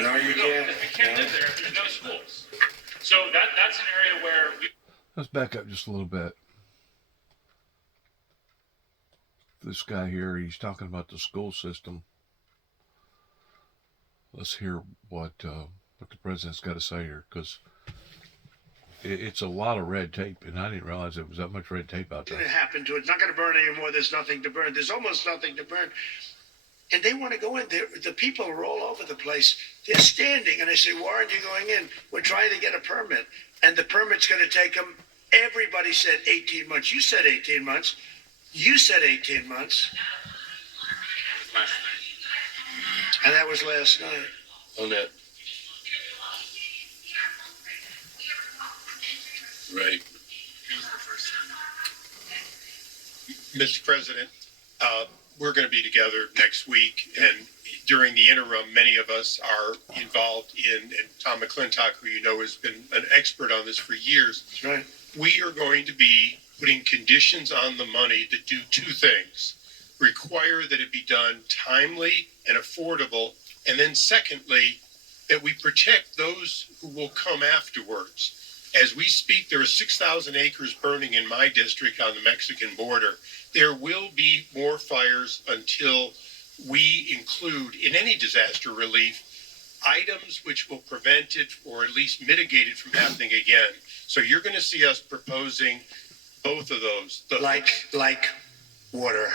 No, you can't. We can't live there if there's no schools. So that's an area where Let's back up just a little bit. This guy here, he's talking about the school system. Let's hear what the president's got to say here, because it's a lot of red tape, and I didn't realize there was that much red tape out there. It happened to it. It's not going to burn anymore. There's nothing to burn. There's almost nothing to burn. And they want to go in there. The people are all over the place. They're standing, and they say, "Why aren't you going in? We're trying to get a permit." And the permit's going to take them. Everybody said 18 months. You said 18 months. You said 18 months. And that was last night. On that. Right. Mr. President, we're going to be together next week, and during the interim, many of us are involved in, and Tom McClintock, who you know has been an expert on this for years. That's right. We are going to be putting conditions on the money that do two things: require that it be done timely and affordable, and then secondly, that we protect those who will come afterwards. As we speak, there are 6,000 acres burning in my district on the Mexican border. There will be more fires until we include in any disaster relief items which will prevent it or at least mitigate it from happening again. So you're going to see us proposing both of those. Like water.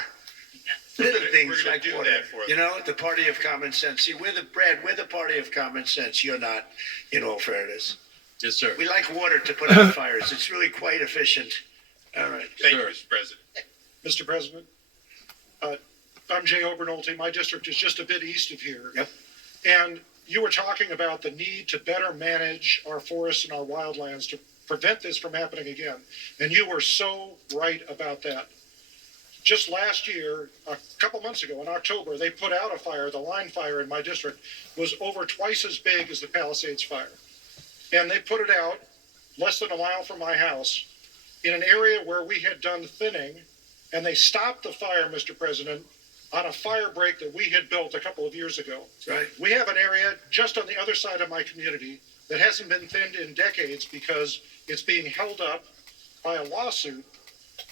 Little things like water. You know, the party of common sense. See, we're the party of common sense. You're not, in all fairness. Yes, sir. We like water to put out fires. It's really quite efficient. All right. Thank you, Mr. President. Mr. President, I'm Jay Obernolte. My district is just a bit east of here. Yep. And you were talking about the need to better manage our forests and our wildlands to prevent this from happening again. And you were so right about that. Just last year, a couple months ago in October, they put out a fire. The line fire in my district was over twice as big as the Palisades fire. And they put it out less than a mile from my house in an area where we had done thinning, and they stopped the fire, Mr. President, on a fire break that we had built a couple of years ago. Right. We have an area just on the other side of my community that hasn't been thinned in decades because it's being held up by a lawsuit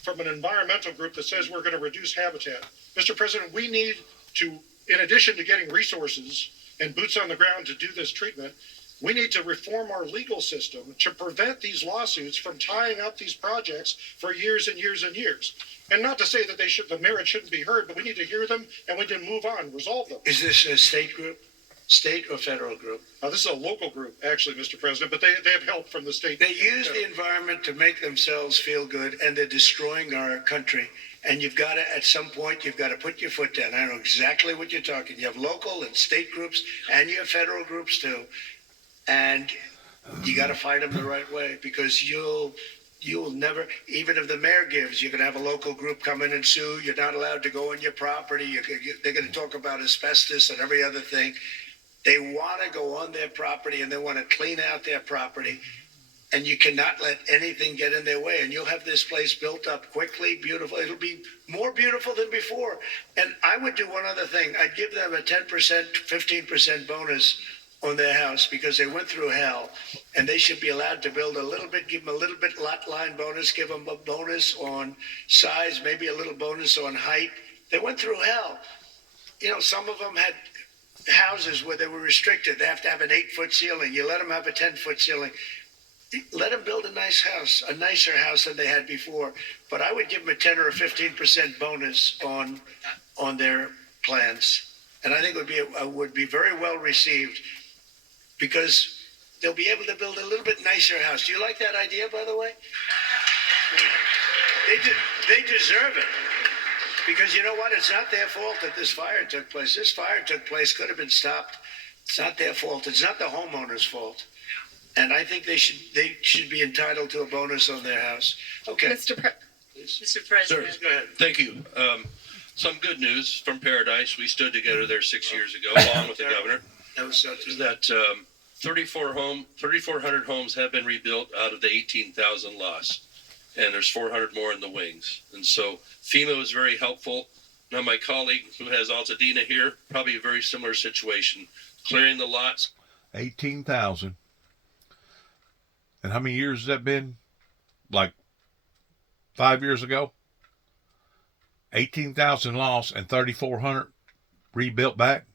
from an environmental group that says we're going to reduce habitat. Mr. President, we need to, in addition to getting resources and boots on the ground to do this treatment, we need to reform our legal system to prevent these lawsuits from tying up these projects for years and years and years. And not to say that the merit shouldn't be heard, but we need to hear them and we need to move on, resolve them. Is this a state group? State or federal group? This is a local group, actually, Mr. President, but they have help from the state. They use the environment to make themselves feel good, and they're destroying our country. And you've got to, at some point, you've got to put your foot down. I know exactly what you're talking. You have local and state groups, and you have federal groups too. And you got to fight them the right way, because you'll never, even if the mayor gives, you're going to have a local group come in and sue. You're not allowed to go on your property. They're going to talk about asbestos and every other thing. They want to go on their property and they want to clean out their property. And you cannot let anything get in their way. And you'll have this place built up quickly, beautiful. It'll be more beautiful than before. And I would do one other thing. I'd give them a 10%, 15% bonus on their house, because they went through hell, and they should be allowed to build a little bit, give them a little bit lot line bonus, give them a bonus on size, maybe a little bonus on height. They went through hell. You know, some of them had houses where they were restricted. They have to have an 8-foot ceiling. You let them have a 10-foot ceiling. Let them build a nice house, a nicer house than they had before. But I would give them a 10 or a 15% bonus on their plans. And I think it would be very well received, because they'll be able to build a little bit nicer house. Do you like that idea, by the way? They deserve it. Because you know what? It's not their fault that this fire took place. This fire took place, could have been stopped. It's not their fault. It's not the homeowner's fault. And I think they should be entitled to a bonus on their house. Okay. Mr. President. Sir, go ahead. Thank you. Some good news from Paradise. We stood together there 6 years ago, along with the governor. That was so true. That 3,400 homes have been rebuilt out of the 18,000 lost. and there's 400 more in the wings. And so FEMA was very helpful. Now my colleague who has Altadena here, probably a very similar situation, clearing the lots. 18,000. And how many years has that been? Like 5 years ago? 18,000 lost and 3,400 rebuilt back.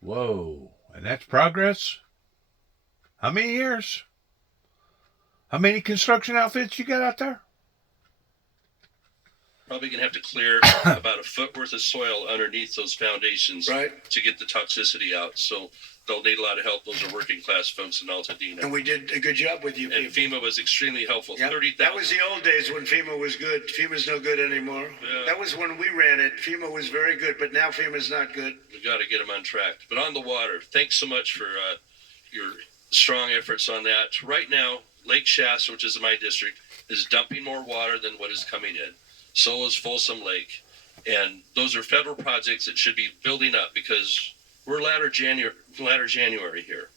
Whoa. And that's progress? How many years? How many construction outfits you got out there? Probably going to have to clear about a foot worth of soil underneath those foundations Right. to get the toxicity out. So they'll need a lot of help. Those are working class folks in Altadena. And we did a good job with you And people. FEMA was extremely helpful. Yeah. 30,000. That was the old days when FEMA was good. FEMA's no good anymore. Yeah. That was when we ran it. FEMA was very good, but now FEMA's not good. We got to get them on track. But on the water, thanks so much for your strong efforts on that. Right now, Lake Shasta, which is my district, is dumping more water than what is coming in. So is Folsom Lake. And those are federal projects that should be building up because we're latter January here.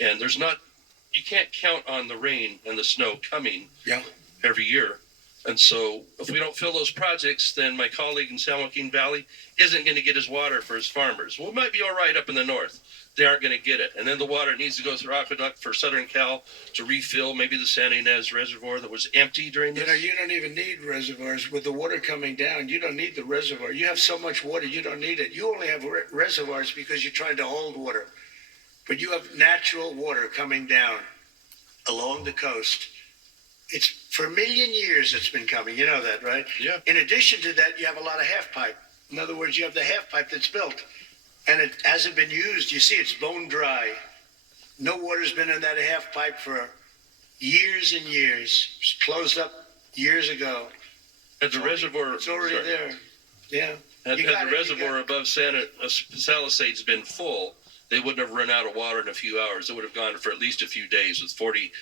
And you can't count on the rain and the snow coming every year. And so if we don't fill those projects, then my colleague in San Joaquin Valley isn't going to get his water for his farmers. Well, it might be all right up in the north. They aren't going to get it. And then the water needs to go through aqueduct for Southern Cal to refill maybe the Santa Ynez Reservoir that was empty during this. You don't even need reservoirs. With the water coming down, you don't need the reservoir. You have so much water, you don't need it. You only have reservoirs because you're trying to hold water. But you have natural water coming down along the coast. It's for a million years it's been coming. You know that, right? Yeah. In addition to that, you have a lot of half pipe. In other words, you have the half pipe that's built. And it hasn't been used. You see, it's bone dry. No water's been in that half pipe for years and years. It's closed up years ago. Had the reservoir, It's already there. Yeah. Had You got the it, reservoir above Santa Palisades been full, they wouldn't have run out of water in a few hours. It would have gone for at least a few days with 40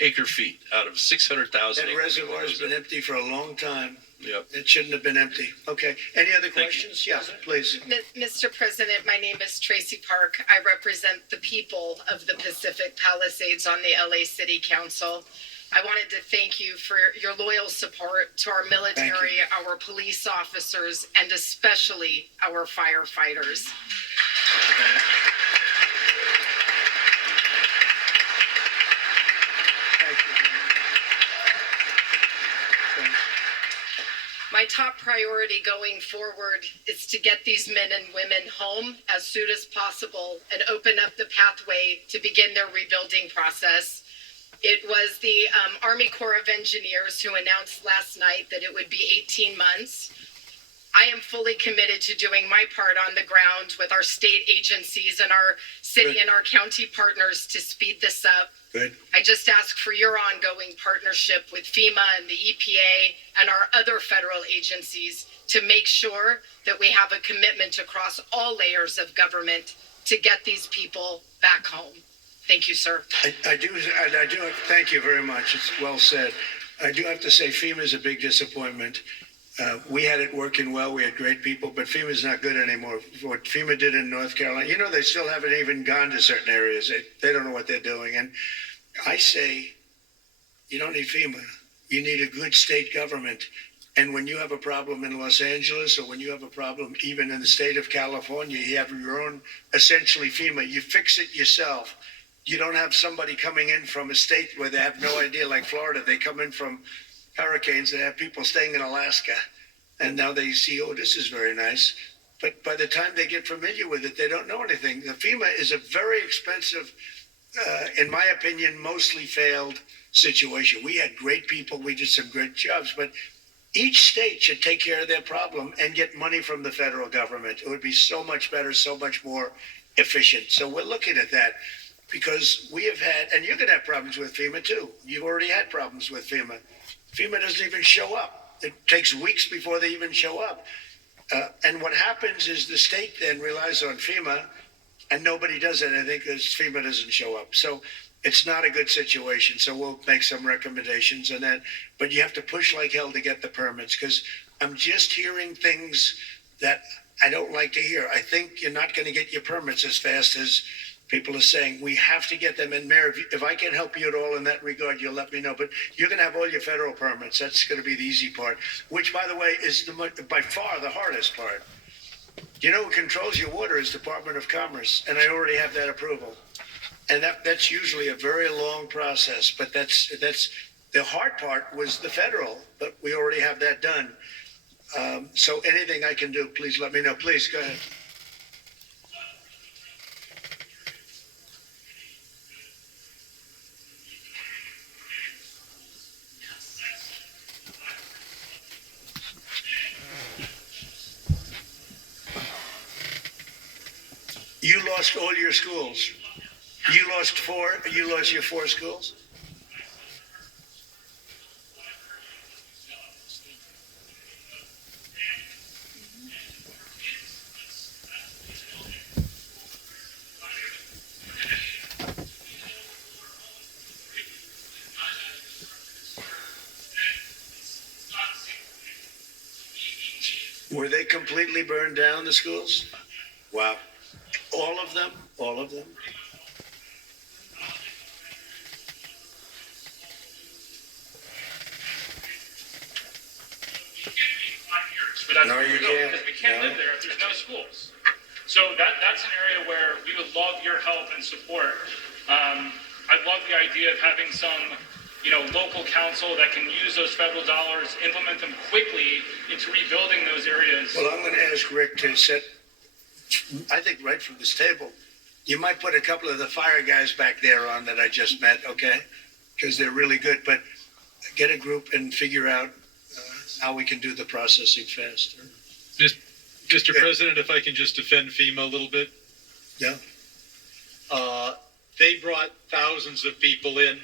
acre feet out of 600,000 That acres. reservoir's been empty for a long time. Yep. It shouldn't have been empty. Okay. Any other Thank you. questions? Yeah, please. Mr. President, my name is Tracy Park. I represent the people of the Pacific Palisades on the LA City Council. I wanted to thank you for your loyal support to our military, our police officers, and especially our firefighters. Thank you. Thanks. My top priority going forward is to get these men and women home as soon as possible and open up the pathway to begin their rebuilding process. It was the Army Corps of Engineers who announced last night that it would be 18 months. I am fully committed to doing my part on the ground with our state agencies and our city and our county partners to speed this up. Good. I just ask for your ongoing partnership with FEMA and the EPA and our other federal agencies to make sure that we have a commitment across all layers of government to get these people back home. Thank you, sir. I do. Thank you very much. It's well said. I do have to say FEMA is a big disappointment. We had it working well. We had great people, but FEMA's not good anymore. What FEMA did in North Carolina, they still haven't even gone to certain areas. They don't know what they're doing. And I say, you don't need FEMA. You need a good state government. And when you have a problem in Los Angeles or when you have a problem even in the state of California, you have your own, essentially FEMA. You fix it yourself. You don't have somebody coming in from a state where they have no idea, like Florida. They come in from hurricanes. They have people staying in Alaska. And now they see, oh, this is very nice. But by the time they get familiar with it, they don't know anything. The FEMA is a very expensive, in my opinion, mostly failed situation. We had great people. We did some great jobs. But each state should take care of their problem and get money from the federal government. It would be so much better, so much more efficient. So we're looking at that because we have had, and you're going to have problems with FEMA too. You've already had problems with FEMA. FEMA doesn't even show up. It takes weeks before they even show up. And what happens is the state then relies on FEMA and nobody does anything because FEMA doesn't show up. So it's not a good situation. So we'll make some recommendations and then, but you have to push like hell to get the permits because I'm just hearing things that I don't like to hear. I think you're not going to get your permits as fast as People are saying we have to get them in. Mayor, if I can help you at all in that regard, you'll let me know. But you're going to have all your federal permits. That's going to be the easy part, which, by the way, is by far the hardest part. You know who controls your water is Department of Commerce, and I already have that approval. And that's usually a very long process, but that's the hard part was the federal, but we already have that done. So anything I can do, please let me know. Please go ahead. You lost all your schools. You lost your 4 schools? Were they completely burned down, the schools? Wow. All of them? All of them? But that's No, you can't. because we can't No. live there if there's no schools. So that's an area where we would love your help and support. I love the idea of having some, local council that can use those federal dollars, implement them quickly into rebuilding those areas. Well, I'm going to ask Rick to set, I think right from this table, you might put a couple of the fire guys back there on that I just met, okay? Because they're really good, but get a group and figure out how we can do the processing faster. Mr. President, if I can just defend FEMA a little bit. Yeah. They brought thousands of people in.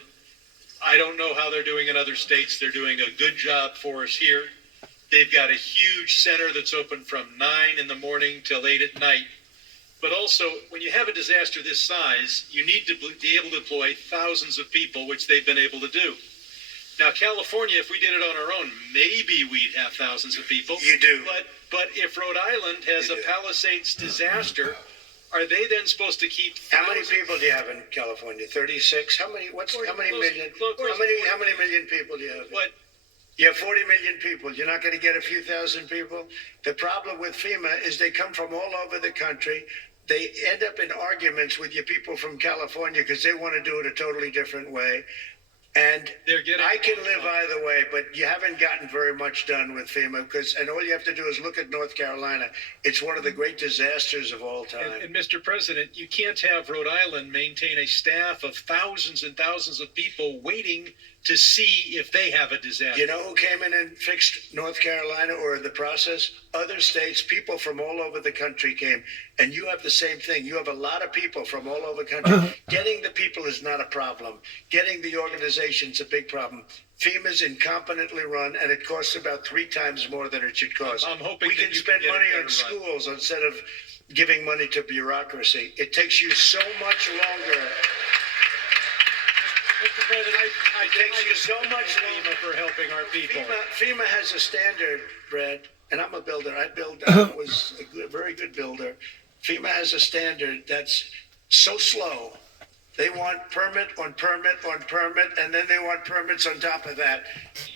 I don't know how they're doing in other states. They're doing a good job for us here. They've got a huge center that's open from 9 in the morning till 8 at night. But also, when you have a disaster this size, you need to be able to deploy thousands of people, which they've been able to do. Now, California, if we did it on our own, maybe we'd have thousands of people. You do. But if Rhode Island has You a do. Palisades disaster, are they then supposed to keep How many thousands? people do you have in California? 36? How many million? Close- How many million people do you have? What? You have 40 million people. You're not going to get a few thousand people. The problem with FEMA is they come from all over the country. They end up in arguments with your people from California because they want to do it a totally different way. And They're getting- I can live either way, but you haven't gotten very much done with FEMA and all you have to do is look at North Carolina. It's one of the great disasters of all time. And Mr. President, you can't have Rhode Island maintain a staff of thousands and thousands of people waiting to see if they have a disaster. You know who came in and fixed North Carolina or in the process? Other states, people from all over the country came. And you have the same thing. You have a lot of people from all over the country. Getting the people is not a problem. Getting the organization's a big problem. FEMA's incompetently run, and it costs about 3 times more than it should cost. I'm hoping we that can you spend can get it money better on run. schools instead of giving money to bureaucracy. It takes you so much longer. Mr. President, It takes you so much FEMA longer. for helping our people. FEMA has a standard, Brad, and I'm a builder. I was a very good builder. FEMA has a standard that's so slow. They want permit on permit on permit, and then they want permits on top of that.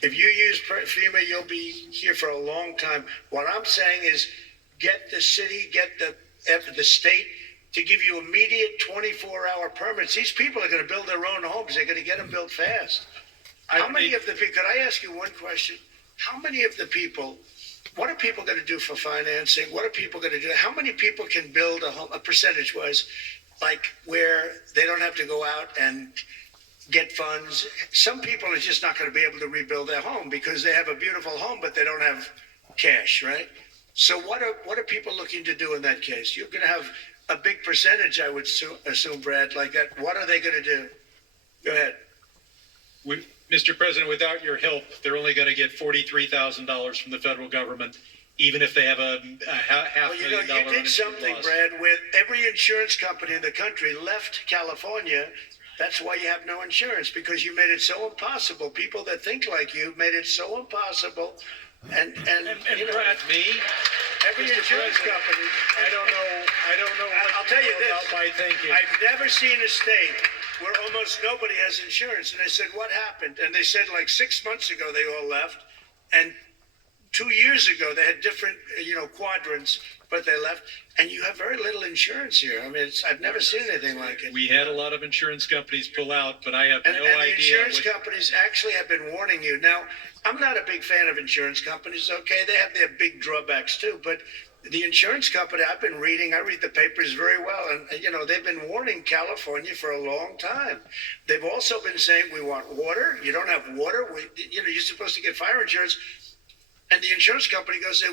If you use FEMA, you'll be here for a long time. What I'm saying is get the city, get the state to give you immediate 24-hour permits. These people are going to build their own homes. They're going to get them built fast. How many of the people, could I ask you one question? How many of the people, what are people going to do for financing? What are people going to do? How many people can build a home, a percentage-wise, like where they don't have to go out and get funds? Some people are just not going to be able to rebuild their home because they have a beautiful home, but they don't have cash, right? So what are people looking to do in that case? You're going to have a big percentage, I would assume, Brad, like that. What are they going to do? Go ahead. Mr. President, without your help, they're only going to get $43,000 from the federal government, even if they have a half Well, million dollar you did something, loss. Brad, with every insurance company in the country left California. That's why you have no insurance, because you made it so impossible. People that think like you made it so impossible. And And you know, Brad, me, Every Mr. insurance President, company. I don't know what I'll tell you this. about my thinking. I've never seen a state where almost nobody has insurance. And I said, what happened? And they said like 6 months ago they all left. And 2 years ago they had different, quadrants, but they left. And you have very little insurance here. I mean, I've never seen anything like it. We had a lot of insurance companies pull out, but I have And no the idea. insurance companies actually have been warning you. Now, I'm not a big fan of insurance companies, okay? They have their big drawbacks too, but the insurance company I read the papers very well, and they've been warning California for a long time. They've also been saying we want water. You don't have water. You're supposed to get fire insurance, and the insurance company goes,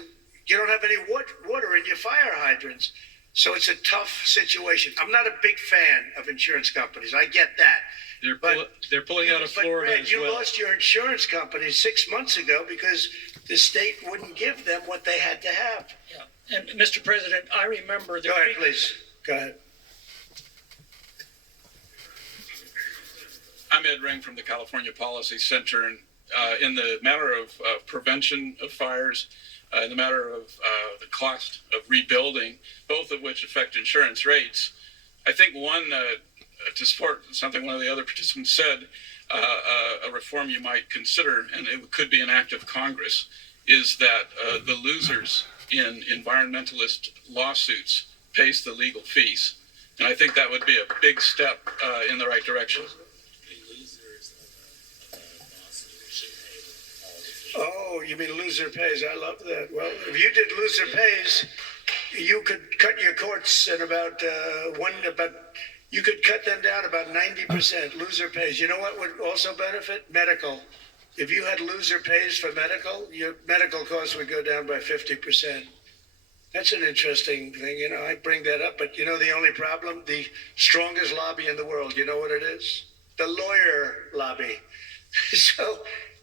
you don't have any water in your fire hydrants. So it's a tough situation. I'm not a big fan of insurance companies. I get that. They're pulling out of Florida Brad, as you well. lost your insurance company 6 months ago because the state wouldn't give them what they had to have. Yeah. And Mr. President, I remember Go ahead, please. Go ahead. I'm Ed Ring from the California Policy Center, and in the matter of prevention of fires, in the matter of the cost of rebuilding, both of which affect insurance rates, I think to support something one of the other participants said, a reform you might consider, and it could be an act of Congress, is that the losers in environmentalist lawsuits pays the legal fees. And I think that would be a big step in the right direction. Oh, you mean loser pays? I love that. Well, if you did loser pays, you could cut your courts in you could cut them down about 90%. Loser pays. You know what would also benefit? Medical. If you had loser pays for medical, your medical costs would go down by 50%. That's an interesting thing. I bring that up, but the only problem, the strongest lobby in the world, you know what it is? The lawyer lobby. So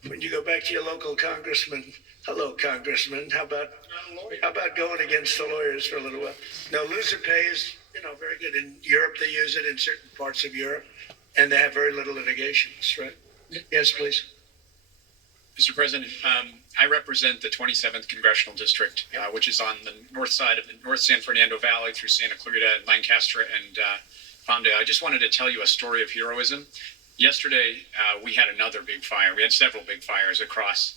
when you go back to your local congressman, hello, congressman, how about going against the lawyers for a little while? No, loser pay is, very good. In Europe, they use it in certain parts of Europe, and they have very little litigations, right? Yes, please. Mr. President, I represent the 27th Congressional District, which is on the north side of the North San Fernando Valley through Santa Clarita, Lancaster, and Palmdale. I just wanted to tell you a story of heroism. Yesterday, we had another big fire. We had several big fires across,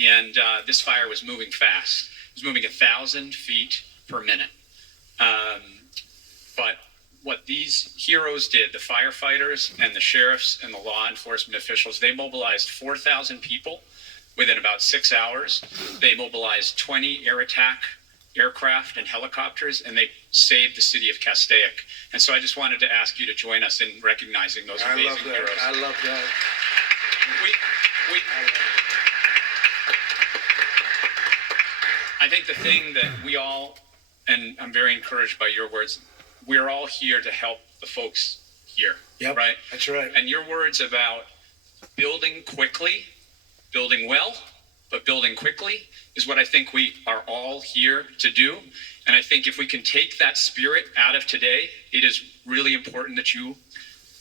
and this fire was moving fast. It was moving 1,000 feet per minute. But what these heroes did, the firefighters and the sheriffs and the law enforcement officials, they mobilized 4,000 people within about 6 hours. They mobilized 20 air attack aircraft and helicopters, and they saved the city of Castaic. And so I just wanted to ask you to join us in recognizing those amazing heroes. I love that. I think the thing that we all, and I'm very encouraged by your words, we're all here to help the folks here. Yep, right? That's right. And your words about building quickly, building well, but building quickly is what I think we are all here to do. And I think if we can take that spirit out of today, it is really important that you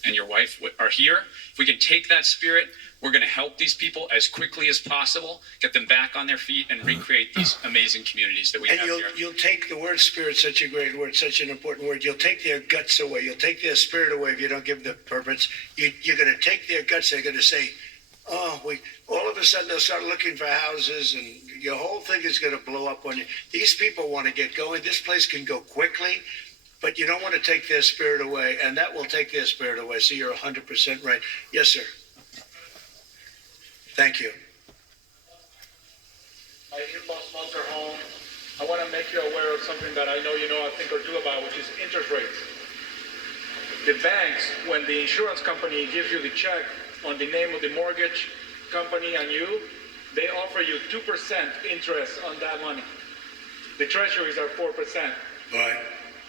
and your wife are here. If we can take that spirit, we're going to help these people as quickly as possible, get them back on their feet, and recreate these amazing communities that we have here. And you'll take the word spirit, such a great word, such an important word. You'll take their guts away. You'll take their spirit away if you don't give them the permits. You're going to take their guts. They're going to say, all of a sudden they'll start looking for houses, and your whole thing is going to blow up on you. These people want to get going. This place can go quickly, but you don't want to take their spirit away, and that will take their spirit away. So you're 100% right. Yes, sir. Thank you. My in-laws lost their home. I want to make you aware of something that I know you know, I think, or do about, which is interest rates. The banks, when the insurance company gives you the check on the name of the mortgage company and you, they offer you 2% interest on that money. The treasuries are 4%. Right.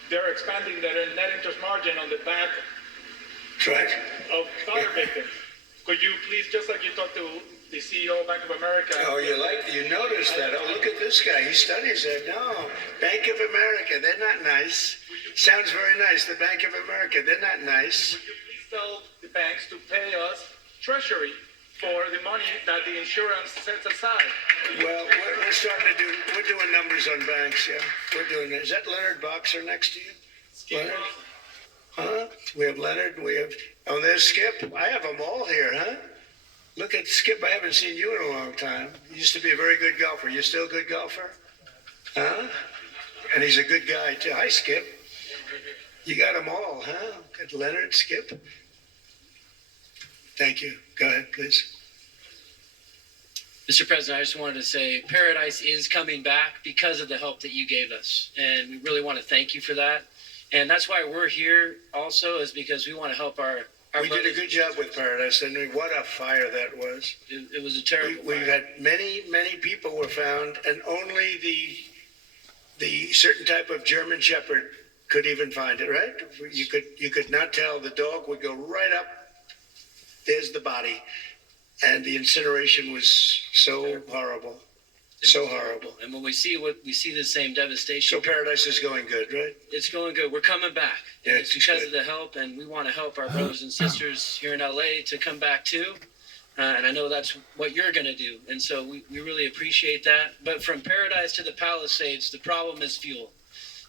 They're expanding their net interest margin on the back Right. of fire victims. Could you please, just like you talked to the CEO of Bank of America. Oh, you noticed that. Oh, look at this guy. He studies it. No, Bank of America, they're not nice. Sounds very nice. The Bank of America, they're not nice. Would you please tell the banks to pay us Treasury for the money that the insurance sets aside. Well, we're doing numbers on banks, yeah. We're doing that. Is that Leonard Boxer next to you? Leonard? Huh? We have Leonard, there's Skip. I have them all here, huh? Look at Skip, I haven't seen you in a long time. You used to be a very good golfer. You still a good golfer? Huh? And he's a good guy, too. Hi, Skip. You got them all, huh? Got Leonard, Skip. Thank you. Go ahead, please. Mr. President, I just wanted to say Paradise is coming back because of the help that you gave us. And we really want to thank you for that. And that's why we're here also, is because we want to help our We did a good job with Paradise, didn't we? What a fire that was. It was a terrible We've fire. had many people were found, and only the certain type of German Shepherd could even find it, right? You could not tell. The dog would go right up. There's the body. And the incineration was so horrible. So horrible. And when we see the same devastation. So Paradise is going good, right? It's going good. We're coming back. Yeah, It's because of the help, and we want to help our brothers and sisters here in LA to come back too. And I know that's what you're going to do. And so we really appreciate that. But from Paradise to the Palisades, the problem is fuel.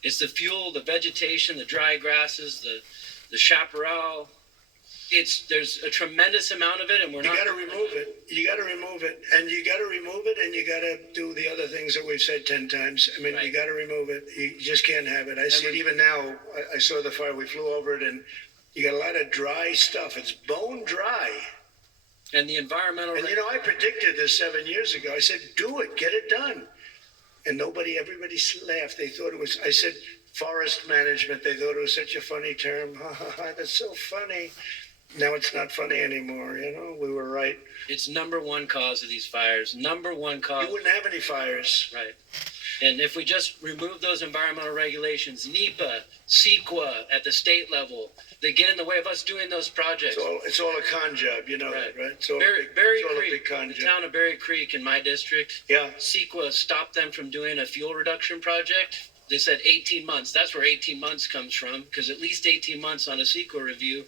It's the fuel, the vegetation, the dry grasses, the chaparral. There's a tremendous amount of it, and You got to remove it. You got to remove it, and you got to remove it, and you got to do the other things that we've said 10 times. I mean, Right. you got to remove it. You just can't have it. I see it even now. I saw the fire. We flew over it, and you got a lot of dry stuff. It's bone dry. And the environmental. And I predicted this 7 years ago. I said, do it, get it done. And everybody laughed. They thought it was, I said, forest management. They thought it was such a funny term. That's so funny. Now it's not funny anymore, we were right. It's number one cause of these fires. Number one cause. You wouldn't have any fires. Right. And if we just remove those environmental regulations, NEPA, CEQA at the state level, they get in the way of us doing those projects. It's all a con job, you know that, right? It's all, Berry it's all a Creek, big con the job. town of Berry Creek in my district, Yeah. CEQA stopped them from doing a fuel reduction project. They said 18 months. That's where 18 months comes from, because at least 18 months on a CEQA review.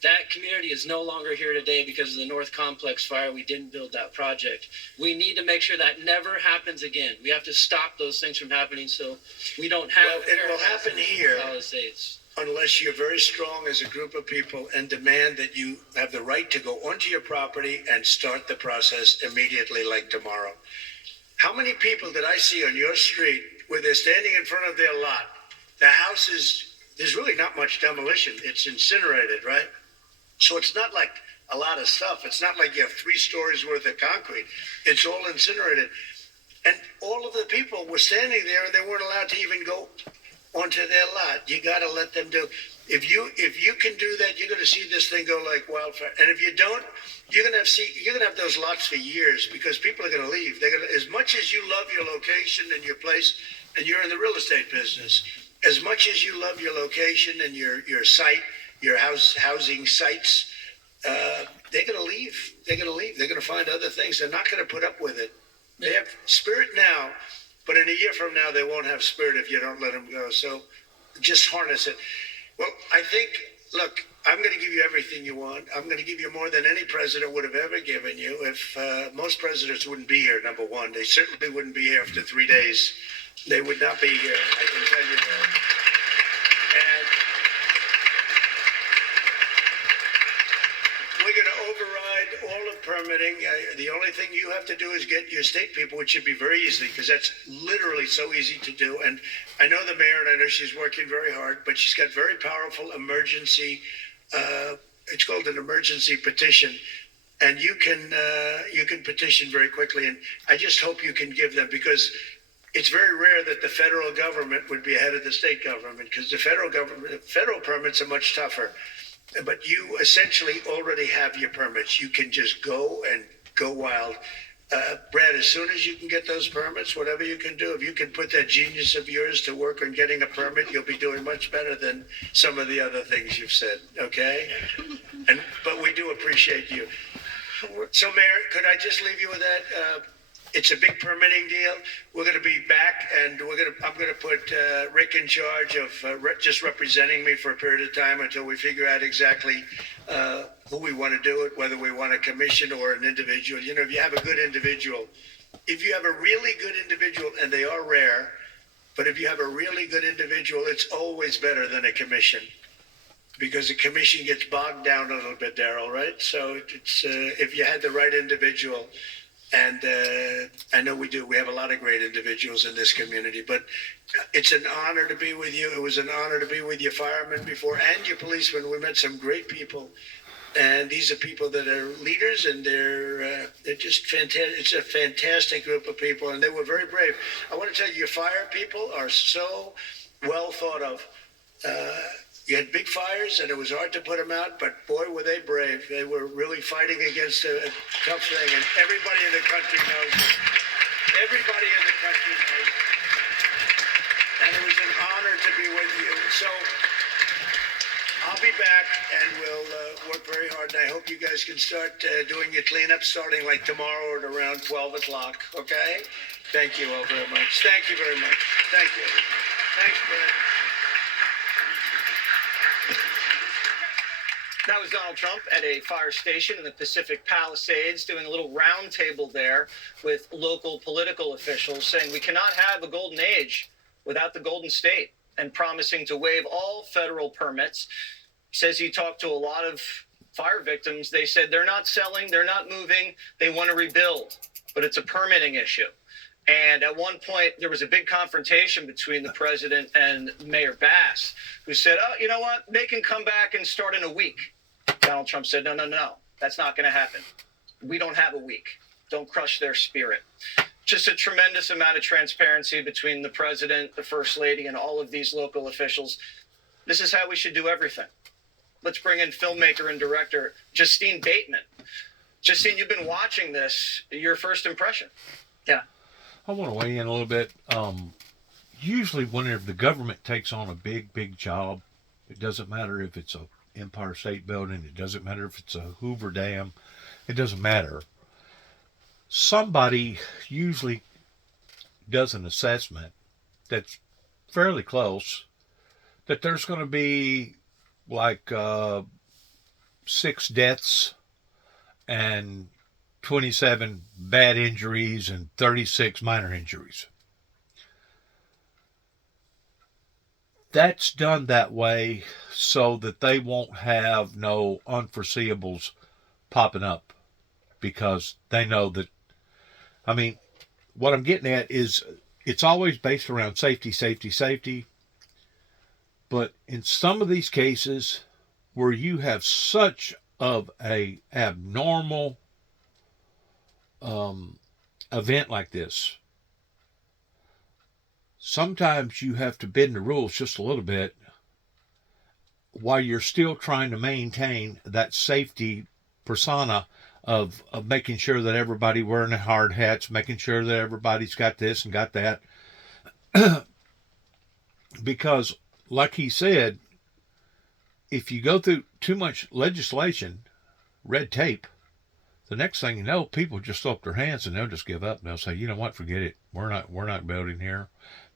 That community is no longer here today because of the North Complex fire. We didn't build that project. We need to make sure that never happens again. We have to stop those things from happening so we don't have. Well, it will happen here. Palisades. Unless you're very strong as a group of people and demand that you have the right to go onto your property and start the process immediately, like tomorrow. How many people did I see on your street where they're standing in front of their lot? The house there's really not much demolition. It's incinerated, right? So it's not like a lot of stuff. It's not like you have 3 stories worth of concrete. It's all incinerated. And all of the people were standing there and they weren't allowed to even go onto their lot. You got to let them do. If you can do that, you're going to see this thing go like wildfire. And if you don't, you're going to have those lots for years because people are going to leave. They're going to, as much as you love your location and your place, and you're in the real estate business, as much as you love your location and your site, your housing sites, they're going to leave. They're going to leave. They're going to find other things. They're not going to put up with it. They have spirit now, but in a year from now, they won't have spirit if you don't let them go. So just harness it. Well, I think, look, I'm going to give you everything you want. I'm going to give you more than any president would have ever given you. If most presidents wouldn't be here, number one, they certainly wouldn't be here after 3 days. They would not be here, I can tell you that. And we're going to override all of permitting. The only thing you have to do is get your state people, which should be very easy, because that's literally so easy to do. And I know the mayor, and I know she's working very hard, but she's got very powerful emergency, it's called an emergency petition. And you can petition very quickly. And I just hope you can give them, because it's very rare that the federal government would be ahead of the state government, because the federal permits are much tougher. But you essentially already have your permits. You can just go and go wild. Brad, as soon as you can get those permits, whatever you can do, if you can put that genius of yours to work on getting a permit, you'll be doing much better than some of the other things you've said, okay? But we do appreciate you. So, Mayor, could I just leave you with that? It's a big permitting deal. We're going to be back, and I'm going to put Rick in charge of just representing me for a period of time until we figure out exactly who we want to do it, whether we want a commission or an individual. You know, if you have a good individual, if you have a really good individual, and they are rare, but if you have a really good individual, it's always better than a commission, because the commission gets bogged down a little bit, Daryl, right? So it's if you had the right individual. And I know we do. We have a lot of great individuals in this community, but it's an honor to be with you. It was an honor to be with your firemen before and your policemen. We met some great people, and these are people that are leaders, and they're just fantastic. It's a fantastic group of people, and they were very brave. I want to tell you, your fire people are so well thought of. You had big fires, and it was hard to put them out, but boy, were they brave. They were really fighting against a tough thing, and everybody in the country knows it. Everybody in the country knows it. And it was an honor to be with you. So I'll be back, and we'll work very hard, and I hope you guys can start doing your cleanup starting like tomorrow at around 12 o'clock, okay? Thank you all very much. Thank you very much. Thank you. Thanks, Brad. That was Donald Trump at a fire station in the Pacific Palisades doing a little round table there with local political officials saying we cannot have a golden age without the Golden State, and promising to waive all federal permits. Says he talked to a lot of fire victims. They said they're not selling, they're not moving, they want to rebuild, but it's a permitting issue. And at one point, there was a big confrontation between the president and Mayor Bass, who said, oh, you know what, they can come back and start in a week. Donald Trump said, no, that's not going to happen. We don't have a week. Don't crush their spirit. Just a tremendous amount of transparency between the president, the first lady, and all of these local officials. This is how we should do everything. Let's bring in filmmaker and director Justine Bateman. Justine, you've been watching this. Your first impression? Yeah. I want to weigh in a little bit. Usually whenever the government takes on a big job, it doesn't matter if it's a Empire State Building, it doesn't matter if it's a Hoover Dam, it doesn't matter. Somebody usually does an assessment that's fairly close, that there's going to be like 6 deaths and 27 bad injuries and 36 minor injuries. That's done that way so that they won't have no unforeseeables popping up, because they know that, I mean, what I'm getting at is it's always based around safety. But in some of these cases where you have such of a abnormal event like this, sometimes you have to bend the rules just a little bit while you're still trying to maintain that safety persona of making sure that everybody wearing the hard hats, making sure that everybody's got this and got that. Because, like he said, if you go through too much legislation, red tape, the next thing you know, people just throw up their hands and they'll just give up. And they'll say, you know what, forget it. We're not building here.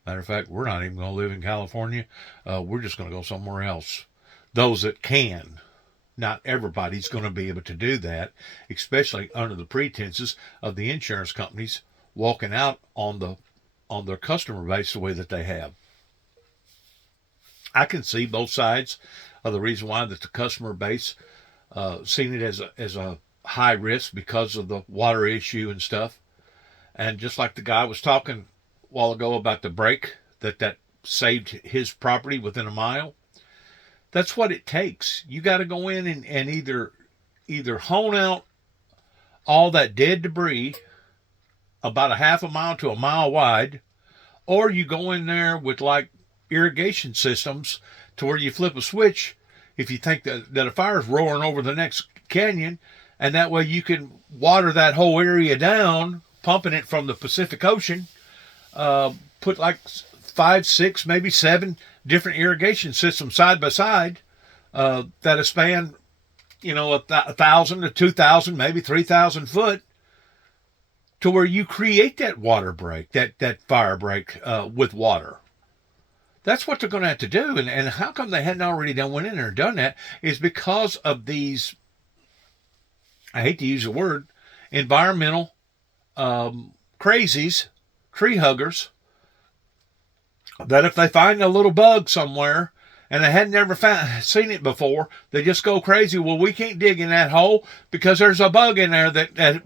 Matter of fact, we're not even going to live in California. We're just going to go somewhere else. Those that can. Not everybody's going to be able to do that, especially under the pretenses of the insurance companies walking out on their customer base the way that they have. I can see both sides of the reason why that the customer base seen it as a high risk because of the water issue and stuff. And just like the guy was talking a while ago about the break that saved his property within a mile, that's what it takes. You got to go in and either hone out all that dead debris about a half a mile to a mile wide, or you go in there with like irrigation systems to where you flip a switch if you think that a fire's roaring over the next canyon, and that way you can water that whole area down, pumping it from the Pacific Ocean. Put like 5, 6, maybe 7 different irrigation systems side by side that span, 1,000 to 2,000, maybe 3,000 foot, to where you create that water break, that fire break with water. That's what they're going to have to do. And how come they hadn't already went in there and done that is because of these, I hate to use the word, environmental crazies, tree huggers, that if they find a little bug somewhere and they had never seen it before, they just go crazy. Well, we can't dig in that hole because there's a bug in there that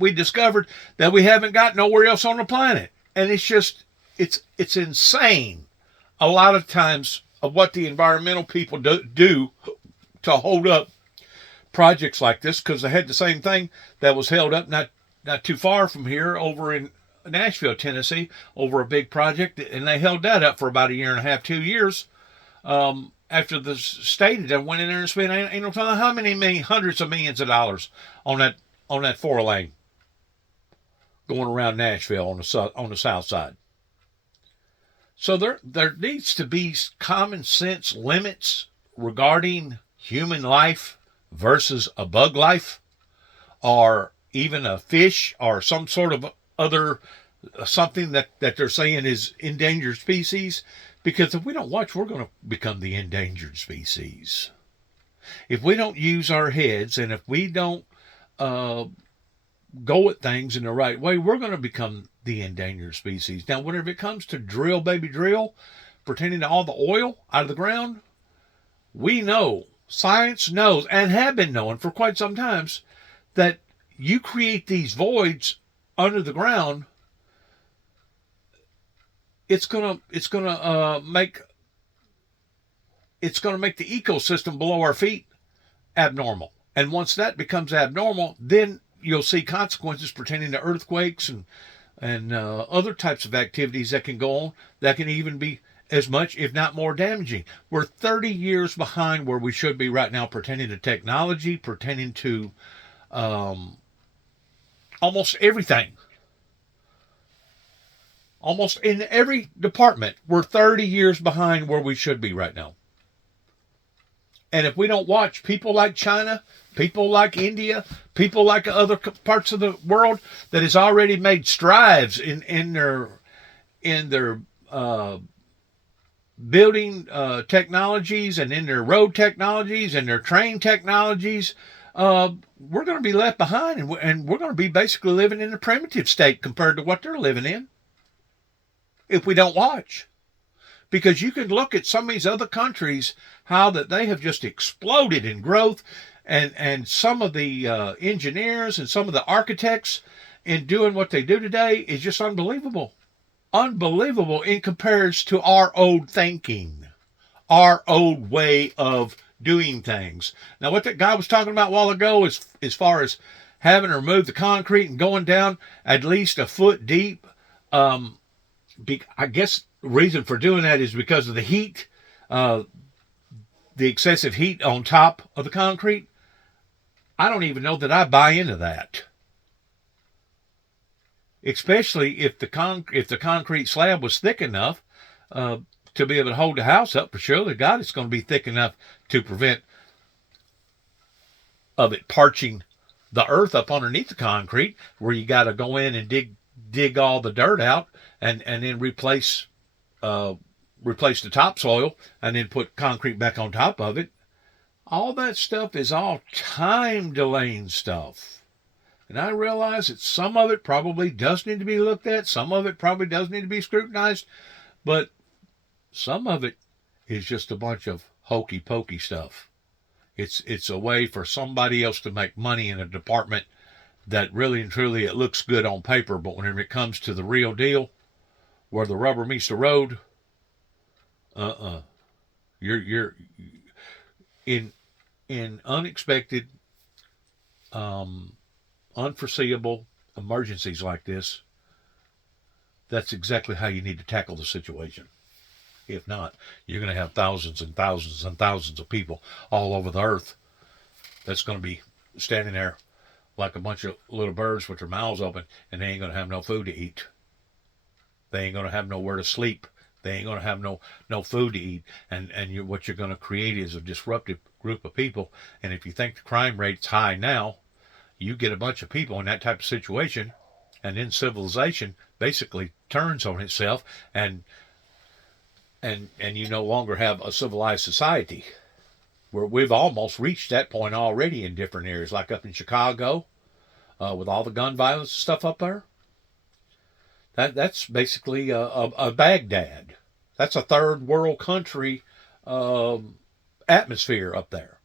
we discovered that we haven't got nowhere else on the planet. And it's just, it's insane. A lot of times of what the environmental people do to hold up projects like this, because they had the same thing that was held up not too far from here over in Nashville, Tennessee, over a big project, and they held that up for about a year and a half, 2 years, after the state had went in there and spent ain't no telling how many hundreds of millions of dollars on that 4-lane going around Nashville on the south side. So there needs to be common sense limits regarding human life versus a bug life, or even a fish, or some sort of other something that they're saying is endangered species. Because if we don't watch, we're going to become the endangered species. If we don't use our heads, and if we don't go at things in the right way, we're going to become the endangered species. Now, whenever it comes to drill, baby drill, pertaining to all the oil out of the ground, we know, science knows, and have been knowing for quite some times, that you create these voids under the ground, it's gonna make the ecosystem below our feet abnormal. And once that becomes abnormal, then you'll see consequences pertaining to earthquakes and other types of activities that can go on that can even be as much, if not more, damaging. We're 30 years behind where we should be right now pertaining to technology, pertaining to almost everything. Almost in every department, we're 30 years behind where we should be right now. And if we don't watch, people like China, people like India, people like other parts of the world that has already made strides in their building technologies, and in their road technologies, and their train technologies, we're going to be left behind, and we're going to be basically living in a primitive state compared to what they're living in if we don't watch. Because you can look at some of these other countries, how that they have just exploded in growth, and some of the engineers and some of the architects in doing what they do today is just unbelievable. Unbelievable in comparison to our old thinking, our old way of doing things. Now, what that guy was talking about a while ago is as far as having to remove the concrete and going down at least a foot deep. I guess the reason for doing that is because of the heat, the excessive heat on top of the concrete. I don't even know that I buy into that. Especially if the concrete slab was thick enough to be able to hold the house up. For sure, God, it's going to be thick enough to prevent of it parching the earth up underneath the concrete, where you got to go in and dig all the dirt out and then replace the topsoil and then put concrete back on top of it. All that stuff is all time delaying stuff. And I realize that some of it probably does need to be looked at. Some of it probably does need to be scrutinized. But some of it is just a bunch of hokey pokey stuff. It's a way for somebody else to make money in a department that really and truly it looks good on paper. But whenever it comes to the real deal, where the rubber meets the road, you're in unexpected, unforeseeable emergencies like this. That's exactly how you need to tackle the situation. If not, you're going to have thousands and thousands and thousands of people all over the earth that's going to be standing there like a bunch of little birds with their mouths open, and they ain't going to have no food to eat. They ain't going to have nowhere to sleep. They ain't going to have no food to eat. And what you're going to create is a disruptive group of people. And if you think the crime rate's high now, you get a bunch of people in that type of situation, And then civilization basically turns on itself, and you no longer have a civilized society. Where we've almost reached that point already in different areas, like up in Chicago, with all the gun violence and stuff up there. That's basically a Baghdad. That's a third world country atmosphere up there,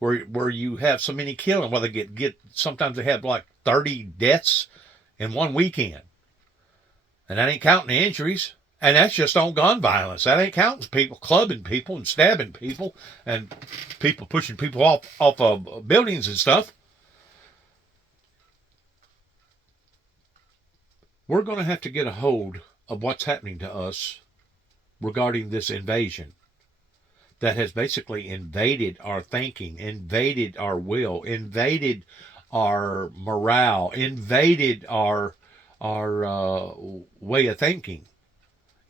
where you have so many killing. Where they get sometimes they have like 30 deaths in one weekend, and that ain't counting the injuries. And that's just on gun violence. That ain't counting people clubbing people and stabbing people and people pushing people off of buildings and stuff. We're going to have to get a hold of what's happening to us regarding this invasion that has basically invaded our thinking, invaded our will, invaded our morale, invaded our way of thinking.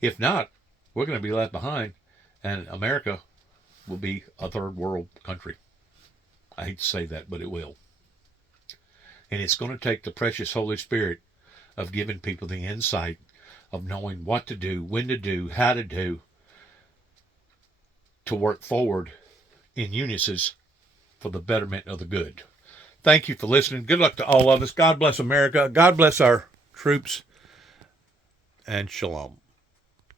If not, we're going to be left behind, and America will be a third world country. I hate to say that, but it will. And it's going to take the precious Holy Spirit of giving people the insight of knowing what to do, when to do, how to do, to work forward in unison for the betterment of the good. Thank you for listening. Good luck to all of us. God bless America. God bless our troops. And shalom.